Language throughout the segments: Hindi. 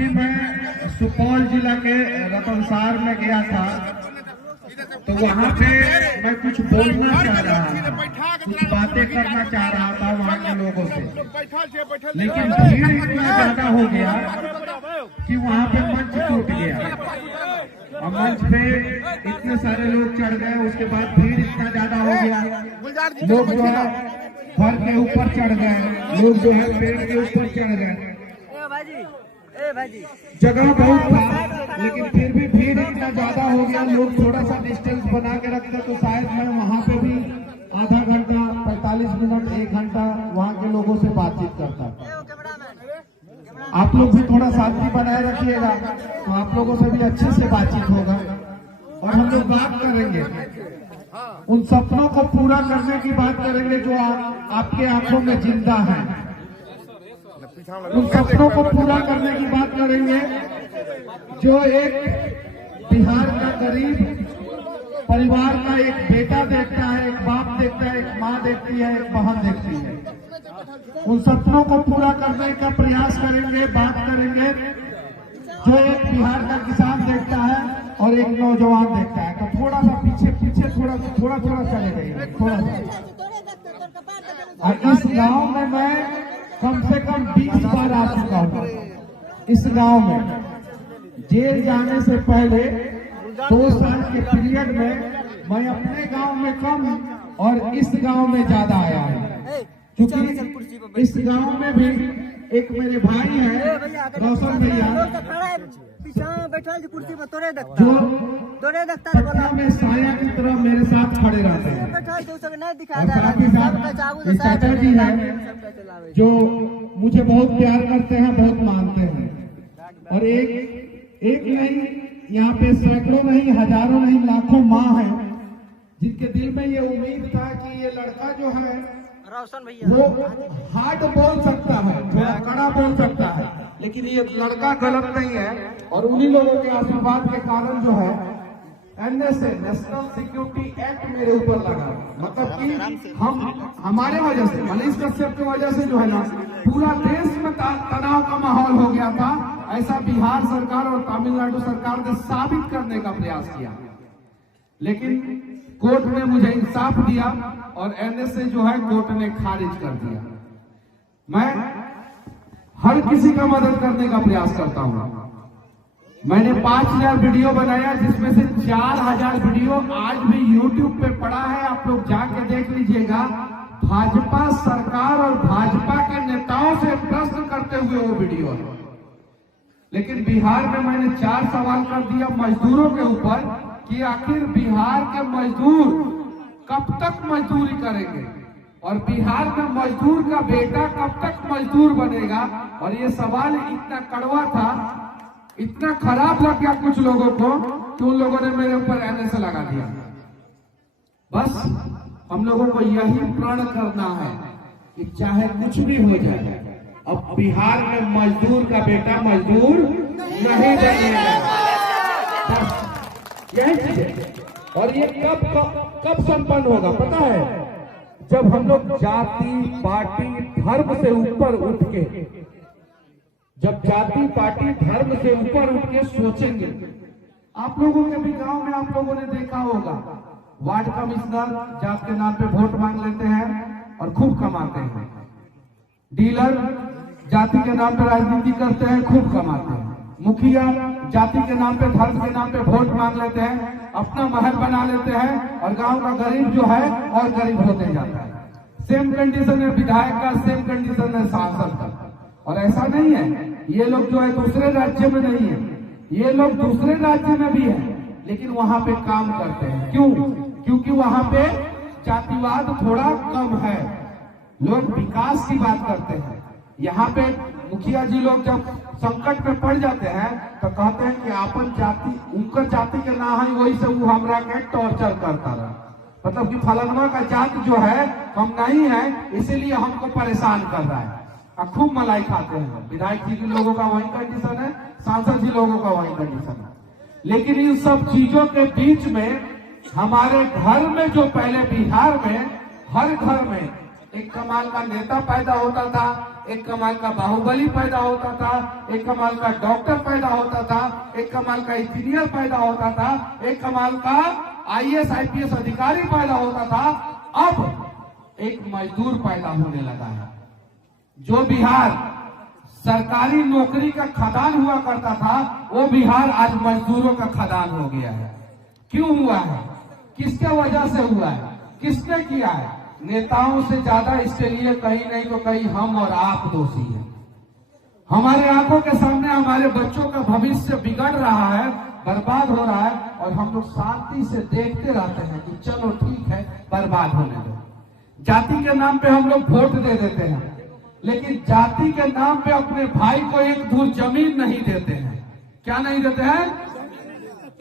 अभी मैं सुपौल जिला के रतनसार में गया था, तो वहाँ पे मैं कुछ बोलना चाह रहा था, कुछ बातें करना चाह रहा था वहाँ के लोगों से, लेकिन भीड़ इतना ज्यादा हो गया कि वहाँ पे मंच टूट गया और मंच पे इतने सारे लोग चढ़ गए। उसके बाद भीड़ इतना ज्यादा हो गया, लोग जो है घर के ऊपर चढ़ गए, लोग जो है पेड़ के ऊपर चढ़ गए। जगह बहुत था, लेकिन फिर भी भीड़ इतना ज्यादा हो गया, लोग थोड़ा सा डिस्टेंस बना के रखते तो शायद मैं वहाँ पे भी आधा घंटा 45 मिनट 1 घंटा वहाँ के लोगों से बातचीत करता। आप लोग भी थोड़ा शांति बनाए रखिएगा, तो आप लोगों से भी अच्छे से बातचीत होगा और हम लोग बात करेंगे, उन सपनों को पूरा करने की बात करेंगे जो आपके आंखों में जिंदा है। उन सपनों को पूरा करने की बात करेंगे जो एक बिहार का गरीब परिवार का एक बेटा देखता है, एक बाप देखता है, एक माँ देखती है, एक बहन देखती है। उन सपनों को पूरा करने का प्रयास करेंगे, बात करेंगे जो एक बिहार का किसान देखता है और एक नौजवान देखता है। तो थोड़ा सा पीछे थोड़ा चले जाइए, थोड़ा सा। और इस गांव में मैं कम से कम 20 बार आ चुका हूँ। इस गांव में जेल जाने से पहले 2 साल के पीरियड में मैं अपने गांव में कम और इस गांव में ज्यादा आया हूँ, क्योंकि इस गांव में भी एक मेरे भाई हैं रोशन भैया, जो में साया की तरह मेरे साथ खड़े रहते हैं, और चाचा जी हैं जो मुझे बहुत प्यार करते हैं, बहुत मानते हैं। और एक नहीं, यहाँ पे सैकड़ों नहीं, हजारों नहीं, लाखों माँ हैं जिनके दिल में ये उम्मीद था कि ये लड़का जो है रोशन भैया वो हार्ड बोल सकता है, थोड़ा कड़ा बोल सकता है, लेकिन ये लड़का गलत नहीं है। और उन्हीं लोगों के आशीर्वाद के कारण जो है NSA नेशनल सिक्योरिटी एक्ट मेरे ऊपर लगा, मतलब कि हमारे वजह से, मनीष कश्यप की वजह से जो है ना पूरा देश में तनाव का माहौल हो गया था। ऐसा बिहार सरकार और तमिलनाडु सरकार ने साबित करने का प्रयास किया, लेकिन कोर्ट ने मुझे इंसाफ दिया और NSA जो है कोर्ट ने खारिज कर दिया। मैं हर किसी का मदद करने का प्रयास करता हूँ। मैंने 5000 वीडियो बनाया, जिसमें से 4000 वीडियो आज भी YouTube पे पड़ा है, आप लोग जाके देख लीजिएगा। भाजपा सरकार और भाजपा के नेताओं से प्रश्न करते हुए वो वीडियो है। लेकिन बिहार में मैंने 4 सवाल कर दिया मजदूरों के ऊपर कि आखिर बिहार के मजदूर कब तक मजदूरी करेंगे और बिहार में मजदूर का बेटा कब तक मजदूर बनेगा। और ये सवाल इतना कड़वा था, इतना खराब लग गया कुछ लोगों को कि उन लोगों ने मेरे ऊपर NSA लगा दिया। बस हम लोगों को यही प्रण करना है कि चाहे कुछ भी हो जाए, अब बिहार में मजदूर का बेटा मजदूर नहीं बनेगा, यही चीज है। और ये कब संपन्न होगा पता है? जब हम लोग जाति पार्टी धर्म से ऊपर उठ के, जब जाति पार्टी धर्म से ऊपर उठ के सोचेंगे। आप लोगों के भी गांव में आप लोगों ने देखा होगा, वार्ड कमिश्नर जात के नाम पे वोट मांग लेते हैं और खूब कमाते हैं। डीलर जाति के नाम पे राजनीति करते हैं, खूब कमाते हैं। मुखिया जाति के नाम पे, धर्म के नाम पे वोट मांग लेते हैं, अपना महल बना लेते हैं और गांव का गरीब जो है और गरीब होते जाता है। सेम कंडीशन है विधायक का, सेम कंडीशन है सांसद का। और ऐसा नहीं है, ये लोग जो है दूसरे राज्य में नहीं है, ये लोग दूसरे राज्य में भी है, लेकिन वहां पे काम करते हैं। क्यों? क्योंकि वहां पे जातिवाद थोड़ा कम है, लोग विकास की बात करते हैं। यहाँ पे मुखिया जी लोग जब संकट में पड़ जाते हैं तो कहते हैं कि आपन जाति, उनकर जाति के ना है, वही से वो हमरा के टॉर्चर करता रहा, मतलब कि फलनवा का जाति जो है हम नहीं है, इसीलिए हमको परेशान कर रहा है। खूब मलाई खाते हैं। विधायक जी लोगों का वही कंडीशन है, सांसद जी लोगों का वही कंडीशन है। लेकिन इन सब चीजों के बीच में हमारे घर में, जो पहले बिहार में हर घर में एक कमाल का नेता पैदा होता था, एक कमाल का बाहुबली पैदा होता था, एक कमाल का डॉक्टर पैदा होता था, एक कमाल का इंजीनियर पैदा होता था, एक कमाल का IAS IPS अधिकारी पैदा होता था। अब एक मजदूर पैदा होने लगा है। जो बिहार सरकारी नौकरी का खदान हुआ करता था, वो बिहार आज मजदूरों का खदान हो गया है। क्यों हुआ है? किसके वजह से हुआ है? किसने किया है? नेताओं से ज्यादा इसके लिए कहीं नहीं तो कहीं हम और आप दोषी हैं। हमारे आंखों के सामने हमारे बच्चों का भविष्य बिगड़ रहा है, बर्बाद हो रहा है, और हम लोग शांति से देखते रहते हैं कि चलो ठीक है, बर्बाद होने दो। जाति के नाम पे हम लोग वोट दे देते हैं, लेकिन जाति के नाम पे अपने भाई को एक धूर जमीन नहीं देते हैं। क्या नहीं देते हैं?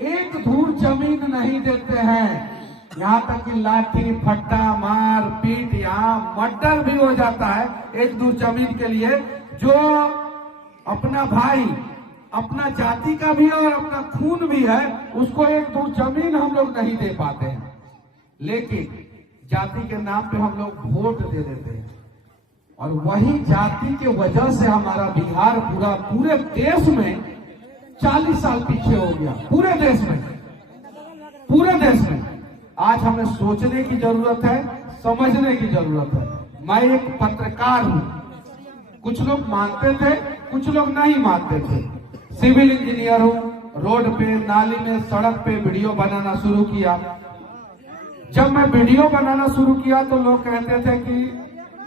एक धूर जमीन नहीं देते हैं। यहाँ तक कि लाठी फट्टा मार पीट, यहाँ मर्डर भी हो जाता है एक धूर जमीन के लिए। जो अपना भाई अपना जाति का भी है और अपना खून भी है, उसको एक धूर जमीन हम लोग नहीं दे पाते हैं। लेकिन जाति के नाम पे हम लोग वोट दे देते हैं, और वही जाति के वजह से हमारा बिहार पूरे देश में 40 साल पीछे हो गया। पूरे देश में आज हमें सोचने की जरूरत है, समझने की जरूरत है। मैं एक पत्रकार हूं। कुछ लोग मानते थे, कुछ लोग नहीं मानते थे। सिविल इंजीनियर हूं। रोड पे, नाली में, सड़क पे वीडियो बनाना शुरू किया। जब मैं वीडियो बनाना शुरू किया तो लोग कहते थे कि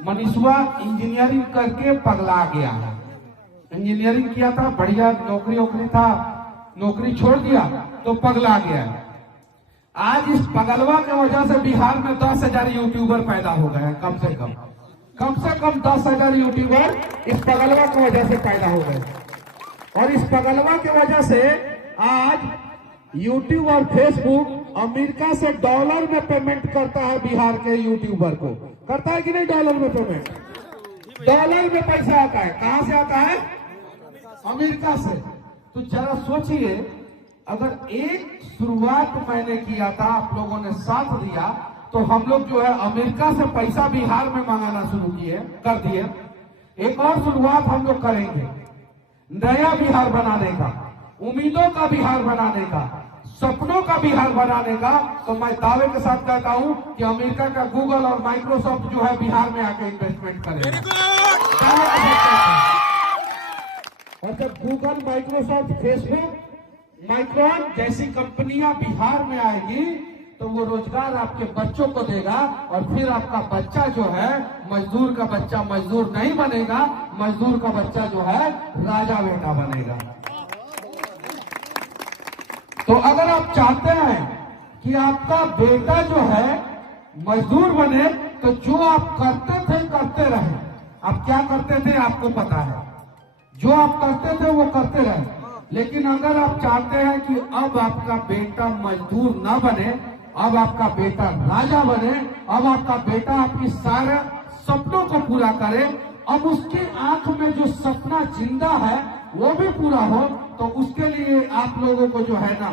मनीषवा इंजीनियरिंग करके पगला गया है। इंजीनियरिंग किया था, बढ़िया नौकरी था, नौकरी छोड़ दिया तो पगला गया है। आज इस पगलवा की वजह से बिहार में 10,000 यूट्यूबर पैदा हो गए हैं। कम से कम 10,000 यूट्यूबर इस पगलवा की वजह से पैदा हो गए। और इस पगलवा की वजह से आज यूट्यूब और फेसबुक अमेरिका से डॉलर में पेमेंट करता है बिहार के यूट्यूबर को। करता है कि नहीं? डॉलर में पेमेंट, डॉलर में पैसा आता है। कहां से आता है? अमेरिका से। तो जरा सोचिए, अगर एक शुरुआत मैंने किया था, आप लोगों ने साथ दिया, तो हम लोग जो है अमेरिका से पैसा बिहार में मंगाना शुरू कर दिए। एक और शुरुआत हम लोग करेंगे, नया बिहार बनाने का, उम्मीदों का बिहार बनाने का, सपनों का बिहार बनाने का। तो मैं दावे के साथ कहता हूं कि अमेरिका का गूगल और माइक्रोसॉफ्ट जो है बिहार में आके इन्वेस्टमेंट करेगा। और जब गूगल, माइक्रोसॉफ्ट, फेसबुक, माइक्रोन जैसी कंपनियां बिहार में आएगी तो वो रोजगार आपके बच्चों को देगा, और फिर आपका बच्चा जो है, मजदूर का बच्चा मजदूर नहीं बनेगा, मजदूर का बच्चा जो है राजा बेटा बनेगा। तो अगर आप चाहते हैं कि आपका बेटा जो है मजदूर बने, तो जो आप करते थे करते रहे। आप क्या करते थे आपको पता है, जो आप करते थे वो करते रहे। लेकिन अगर आप चाहते हैं कि अब आपका बेटा मजदूर ना बने, अब आपका बेटा राजा बने, अब आपका बेटा आपकी सारे सपनों को पूरा करे, अब उसकी आंख में जो सपना जिंदा है वो भी पूरा हो, तो उसके लिए आप लोगों को जो है ना,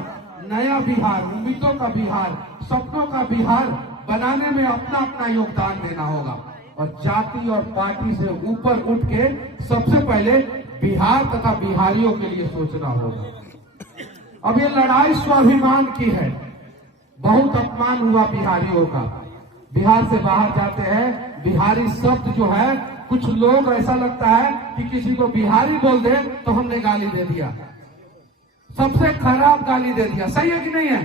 नया बिहार, उम्मीदों का बिहार, सपनों का बिहार बनाने में अपना अपना योगदान देना होगा। और जाति और पार्टी से ऊपर उठ के सबसे पहले बिहार तथा बिहारियों के लिए सोचना होगा। अब ये लड़ाई स्वाभिमान की है। बहुत अपमान हुआ बिहारियों का। बिहार से बाहर जाते हैं, बिहारी शब्द जो है, कुछ लोग ऐसा लगता है कि किसी को बिहारी बोल दे तो हमने गाली दे दिया, सबसे खराब गाली दे दिया। सही है कि नहीं है?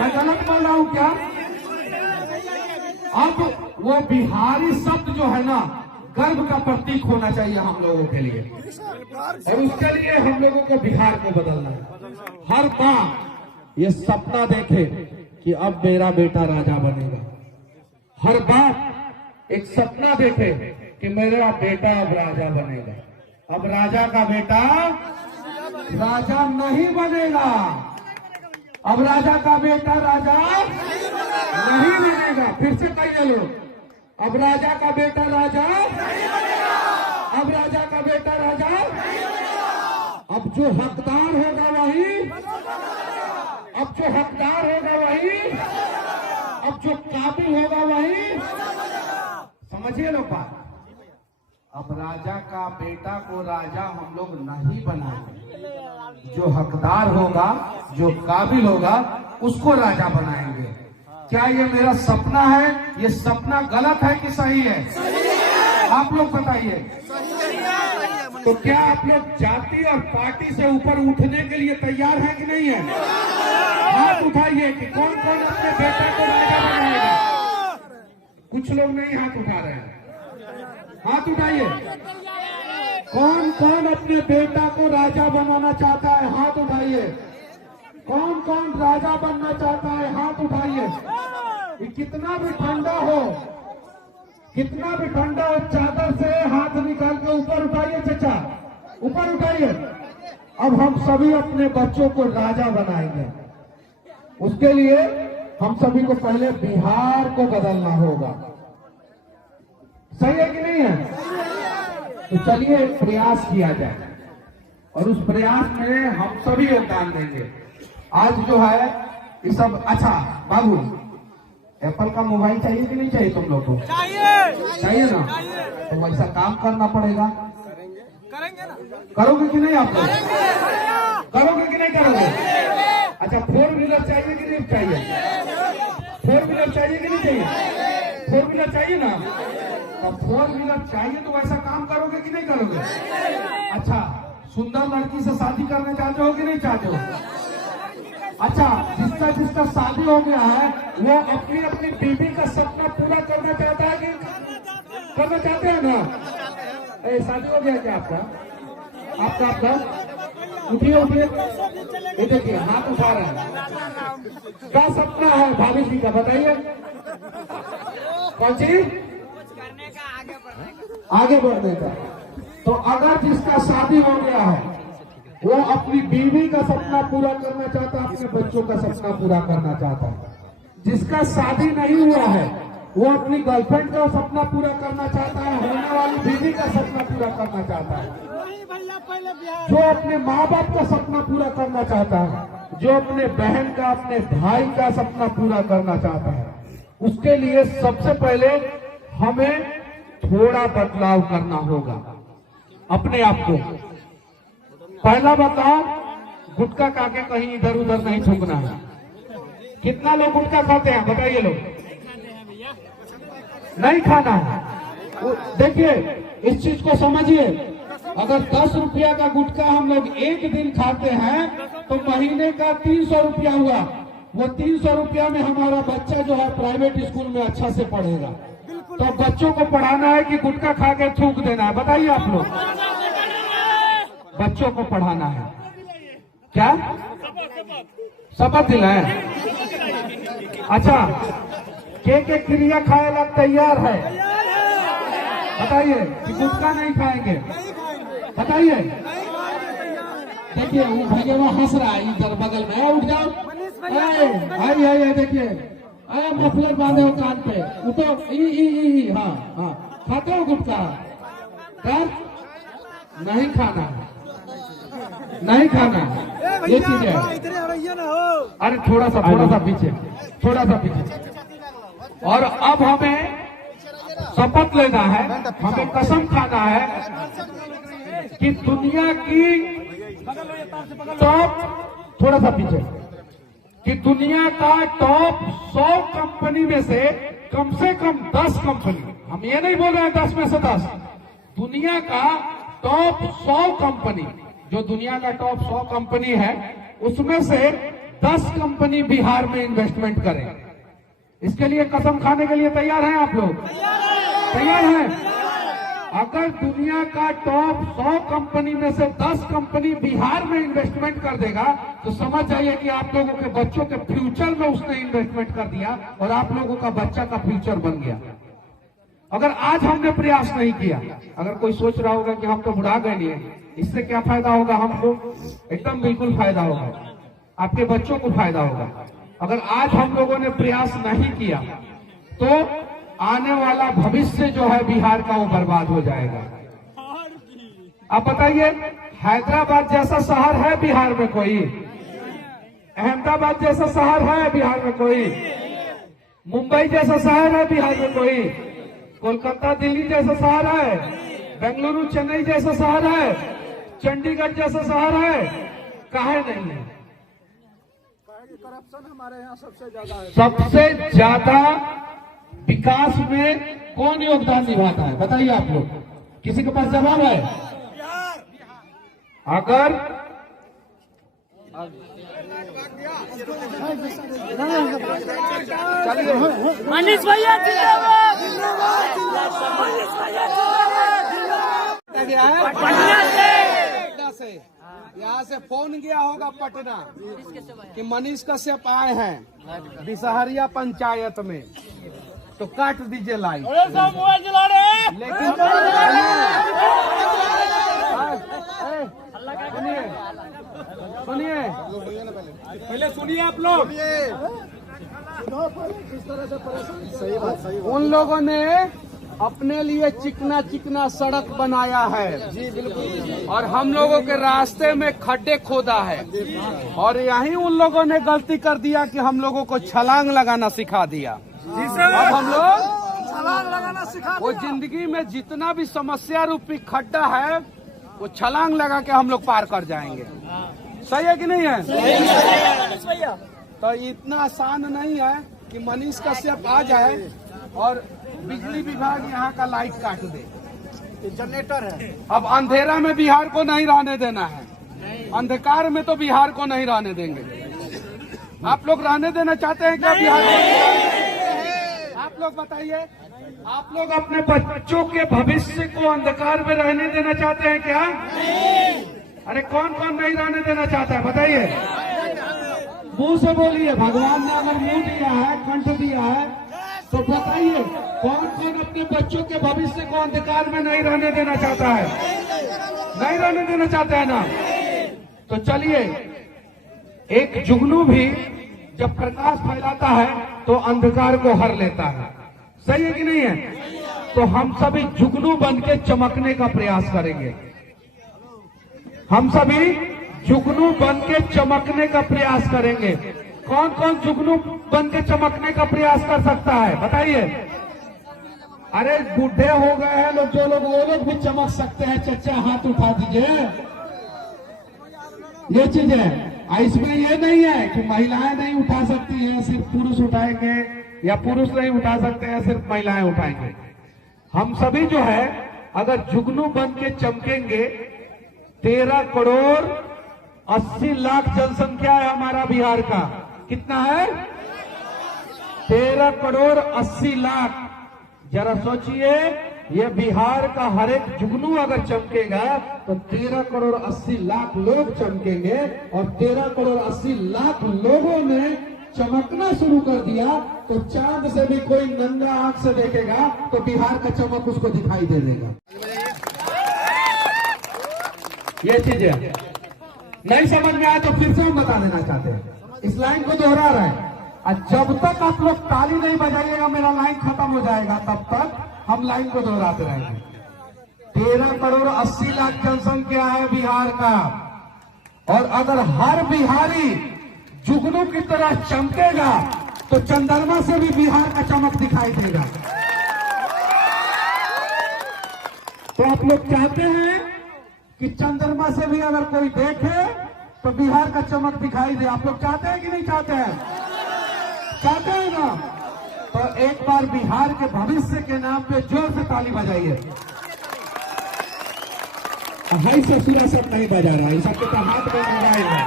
मैं गलत बोल रहा हूं क्या? अब वो बिहारी शब्द जो है ना, गर्व का प्रतीक होना चाहिए हम लोगों के लिए, और उसके लिए हम लोगों को बिहार को बदलना है। हर मां ये सपना देखे कि अब मेरा बेटा राजा बनेगा। हर बाप एक सपना देखे कि मेरा बेटा अब राजा बनेगा। अब राजा का बेटा राजा नहीं बनेगा। अब राजा का बेटा राजा नहीं बनेगा। फिर से कहिए लोग, अब राजा का बेटा राजा, अब राजा का बेटा राजा। अब जो हकदार होगा वही, अब जो हकदार होगा वही, अब जो काबिल होगा वही। समझिए लोग बात। अब राजा का बेटा को राजा हम लोग नहीं बनाएंगे, जो हकदार होगा, जो काबिल होगा, उसको राजा बनाएंगे। क्या ये मेरा सपना है? ये सपना गलत है कि सही है? आप लोग बताइए। तो क्या आप लोग जाति और पार्टी से ऊपर उठने के लिए तैयार हैं कि नहीं है? हाथ उठाइए कि कौन कौन अपने बेटे को राजा बनाएगा। कुछ लोग नहीं हाथ उठा रहे हैं, हाथ उठाइए। कौन कौन अपने बेटा को राजा बनाना चाहता है? हाथ उठाइए। कौन कौन राजा बनना चाहता है? हाथ उठाइए। कितना भी ठंडा हो, कितना भी ठंडा हो, चादर से हाथ निकाल के ऊपर उठाइए चचा, ऊपर उठाइए। अब हम सभी अपने बच्चों को राजा बनाएंगे। उसके लिए हम सभी को पहले बिहार को बदलना होगा। सही है कि नहीं है? तो चलिए प्रयास किया जाए और उस प्रयास में हम सभी योगदान देंगे। आज जो है ये सब। अच्छा बाबू, एप्पल का मोबाइल चाहिए कि नहीं चाहिए तुम लोग को? चाहिए ना? तो वैसा काम करना पड़ेगा। करेंगे ना? करोगे कि नहीं? आप लोग करोगे कि नहीं करोगे? अच्छा, 4 व्हीलर चाहिए कि नहीं चाहिए? 4 व्हीलर चाहिए कि नहीं चाहिए? 4 व्हीलर चाहिए ना? तो 4 व्हीलर चाहिए तो वैसा काम करोगे कि नहीं करोगे? अच्छा, सुंदर लड़की से शादी करना चाहते हो कि नहीं चाहते हो? अच्छा, जिसका जिसका शादी हो गया है वो अपनी अपनी बीवी का सपना पूरा करना चाहता है कि करना चाहते हैं ना? शादी हो गया क्या आपका? आपका उठिए उठिए, ये देखिए हाथ उठा रहे हैं। क्या सपना है भाभी जी का, बताइए। कौन चीज? आगे बढ़ने का। तो अगर जिसका शादी हो गया है वो अपनी बीवी का सपना पूरा करना चाहता है, अपने बच्चों का सपना पूरा करना चाहता है। जिसका शादी नहीं हुआ है वो अपनी गर्लफ्रेंड का सपना पूरा करना चाहता है, होने वाली बीवी का सपना पूरा करना चाहता है। जो अपने माँ बाप का सपना पूरा करना चाहता है, जो अपने बहन का, अपने भाई का सपना पूरा करना चाहता है, उसके लिए सबसे पहले हमें थोड़ा बदलाव करना होगा अपने आप को। पहला बताओ, गुटखा खा के कहीं इधर उधर नहीं थूकना है। कितना लोग गुटखा खाते हैं बताइए? लोग नहीं खाना है। देखिए इस चीज को समझिए, अगर 10 रुपया का गुटखा हम लोग एक दिन खाते हैं तो महीने का 300 रुपया हुआ। वो 300 रुपया में हमारा बच्चा जो है प्राइवेट स्कूल में अच्छा से पढ़ेगा। तो बच्चों को पढ़ाना है कि गुटखा खा के थूक देना है? बताइए आप लोग। बच्चों को पढ़ाना है क्या? शपथ दिलाए। अच्छा, के क्रिया खाए ला तैयार है? बताइए कि गुटखा नहीं खाएंगे? बताइए। देखिए वो भैया हंस रहा है इधर बगल में। उठ जाओ, आइए देखिए, मफलर बांधे हो कान पे, उठो। हाँ हाँ, खाते हो गुटखा? नहीं खाना, नहीं खाना, ये चीज है। अरे थोड़ा सा पीछे। और अब हमें शपथ लेना है, हमें कसम खाना है कि दुनिया की टॉप, थोड़ा सा पीछे, कि दुनिया का टॉप 100 कंपनी में से कम 10 कंपनी, हम ये नहीं बोल रहे हैं 10 में से 10, दुनिया का टॉप 100 कंपनी, जो दुनिया का टॉप 100 कंपनी है उसमें से 10 कंपनी बिहार में इन्वेस्टमेंट करें। इसके लिए कसम खाने के लिए तैयार हैं आप लोग? तैयार हैं? अगर दुनिया का टॉप 100 कंपनी में से 10 कंपनी बिहार में इन्वेस्टमेंट कर देगा तो समझ जाइए कि आप लोगों के बच्चों के फ्यूचर में उसने इन्वेस्टमेंट कर दिया और आप लोगों का बच्चा का फ्यूचर बन गया। अगर आज हमने प्रयास नहीं किया, अगर कोई सोच रहा होगा कि हम तो बुढ़ा गए नहीं है, इससे क्या फायदा होगा हमको? एकदम बिल्कुल फायदा होगा, आपके बच्चों को फायदा होगा। अगर आज हम लोगों ने प्रयास नहीं किया तो आने वाला भविष्य जो है बिहार का वो बर्बाद हो जाएगा। आप बताइए, हैदराबाद जैसा शहर है बिहार में कोई? अहमदाबाद जैसा शहर है बिहार में कोई? मुंबई जैसा शहर है बिहार में कोई? कोलकाता दिल्ली जैसा शहर है? बेंगलुरु चेन्नई जैसा शहर है, चंडीगढ़ जैसा शहर है, काहे नहीं है? करप्शन हमारे यहाँ सबसे ज्यादा है। सबसे ज्यादा विकास में कौन योगदान निभाता है बताइए आप लोग, किसी के पास जवाब है? अगर मनीष भैया जिंदाबाद, मनीष भैया जिंदाबाद। पटना से यहाँ से फोन गया होगा पटना कि मनीष कश्यप आए हैं बिसहरिया पंचायत में, तो काट दीजिए लाइन। मोबाइल चला रहे, लेकिन सुनिए पहले सुनिए आप लोग, उन लोगों ने अपने लिए चिकना चिकना सड़क बनाया है जी, बिल्कुल, और हम लोगों के रास्ते में खड्डे खोदा है, और यही उन लोगों ने गलती कर दिया कि हम लोगों को छलांग लगाना सिखा दिया। अब हम लोग छलांग लगाना सिखा। वो जिंदगी में जितना भी समस्या रूपी खड्डा है वो छलांग लगा के हम लोग पार कर जाएंगे। सही है कि नहीं है? मनीष भैया तो इतना आसान नहीं है कि मनीष कश्यप आ जाए और बिजली विभाग यहाँ का लाइट काट दे। जनरेटर है। अब अंधेरा में बिहार को नहीं रहने देना है, अंधकार में तो बिहार को नहीं रहने देंगे। आप लोग रहने देना चाहते हैं क्या बिहार को? आप लोग बताइए, आप लोग अपने बच्चों के भविष्य को अंधकार में रहने देना चाहते हैं क्या? अरे कौन कौन नहीं रहने देना चाहता है बताइए, मुंह से बोलिए। भगवान ने अगर मुंह दिया है, कंठ दिया है, तो बताइए कौन कौन अपने बच्चों के भविष्य को अंधकार में नहीं रहने देना चाहता है? नहीं रहने देना चाहता है ना? तो चलिए, एक जुगनू भी जब प्रकाश फैलाता है तो अंधकार को हर लेता है। सही है कि नहीं है? तो हम सभी जुगनू बन के चमकने का प्रयास करेंगे। हम सभी जुगनू बन के चमकने का प्रयास करेंगे। कौन कौन जुगनू बन के चमकने का प्रयास कर सकता है बताइए? अरे बूढ़े हो गए हैं लोग, जो लोग, वो लोग भी चमक सकते हैं। चचा हाथ उठा दीजिए। ये चीज है, इसमें ये नहीं है कि महिलाएं नहीं उठा सकती हैं, सिर्फ पुरुष उठाएंगे, या पुरुष नहीं उठा सकते हैं, सिर्फ महिलाएं उठाएंगे। हम सभी जो है अगर जुगनू बन के चमकेंगे, 13 करोड़ 80 लाख जनसंख्या है हमारा बिहार का। कितना है? 13 करोड़ 80 लाख। जरा सोचिए, ये बिहार का हर एक जुगनू अगर चमकेगा तो 13 करोड़ 80 लाख लोग चमकेंगे, और 13 करोड़ 80 लाख लोगों ने चमकना शुरू कर दिया तो चांद से भी कोई नंगा आंख से देखेगा तो बिहार का चमक उसको दिखाई दे देगा। ये चीज है, नहीं समझ में आया तो फिर से हम बता देना चाहते हैं, इस लाइन को दोहरा रहे हैं। और जब तक आप लोग ताली नहीं बजाइएगा, मेरा लाइन खत्म हो जाएगा, तब तक हम लाइन को दोहराते रहेंगे। 13 करोड़ 80 लाख जनसंख्या है बिहार का, और अगर हर बिहारी जुगनू की तरह चमकेगा तो चंद्रमा से भी बिहार का चमक दिखाई देगा। तो आप लोग चाहते हैं कि चंद्रमा से भी अगर कोई देखे तो बिहार का चमक दिखाई दे? आप लोग चाहते हैं कि नहीं चाहते हैं? चाहते हैं ना? तो एक बार बिहार के भविष्य के नाम पे जोर से ताली बजाइए। हाई से सूरा सब नहीं बजा रहा है, सबके तो हाथ में मोबाइल है,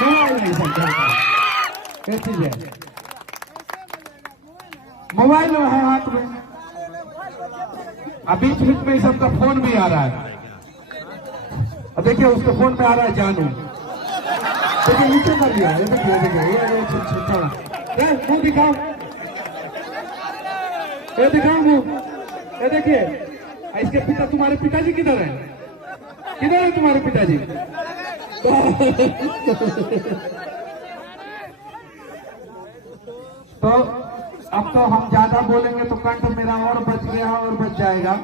मोबाइल नहीं समझा, कैसी है मोबाइल है हाथ में। अब बीच बीच में सबका फोन भी आ रहा है। अब देखिए उसके फोन पे आ रहा है जानू, देखिए नीचे कर दिया। ये देखिए ये मुंह दिखाओ, ये दिखाओ मुंह, ये देखिए। इसके पिता, तुम्हारे पिताजी किधर है? किधर है तुम्हारे पिताजी? तो अब तो हम ज्यादा बोलेंगे तो कंठ मेरा और बच गया और बच जाएगा।